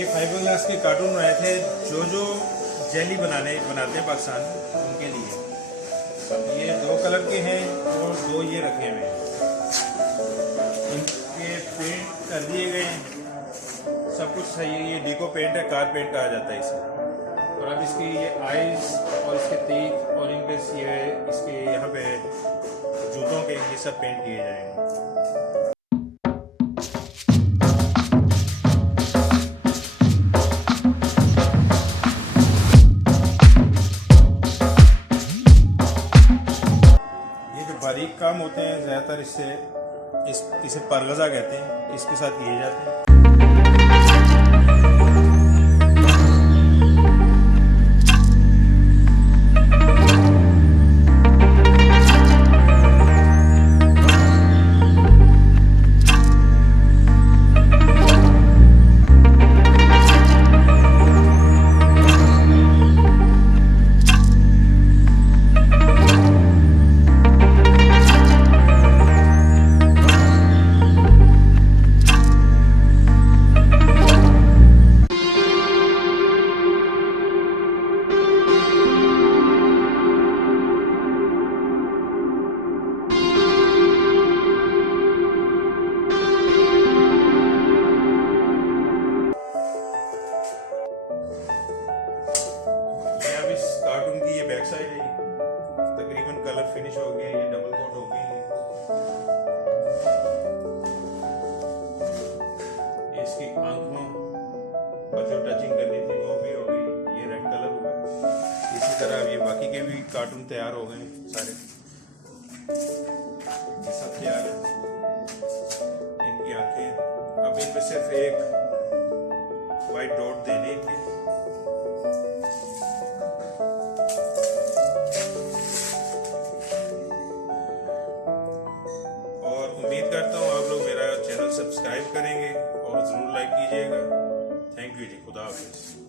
ये fibre glass के cartoon बनाए थे जो जेली बनाते हैं पाकिस्तान में, उनके लिए। ये 2 कलर के हैं और 2 ये रखे हुए हैं। इनके पेंट कर दिए गए हैं, सब कुछ सही है। ये डिको पेंट है, कार पेंट कहा जाता है इसे। और अब इसकी ये आइज और इसके तीख और इनके इसके यहाँ पे जूतों के ये सब पेंट किए जाएंगे। बारीक काम होते हैं ज़्यादातर इसे परगज़ा कहते हैं, इसके साथ किए जाते हैं। कार्टून की ये बैक साइड है, तकरीबन कलर फिनिश हो गया, ये डबल कोट हो गई। इसकी आंखों पर जो टचिंग करनी थी वो भी हो गई, ये रेड कलर हुआ है। इसी तरह ये बाकी के भी कार्टून तैयार हो गए सारे, ये सब तैयार है। इनकी आंखें, अब इनमें सिर्फ एक वाइट डॉट देने इनके। उम्मीद करता हूँ आप लोग मेरा चैनल सब्सक्राइब करेंगे और ज़रूर लाइक कीजिएगा। थैंक यू जी, खुदा हाफिज़।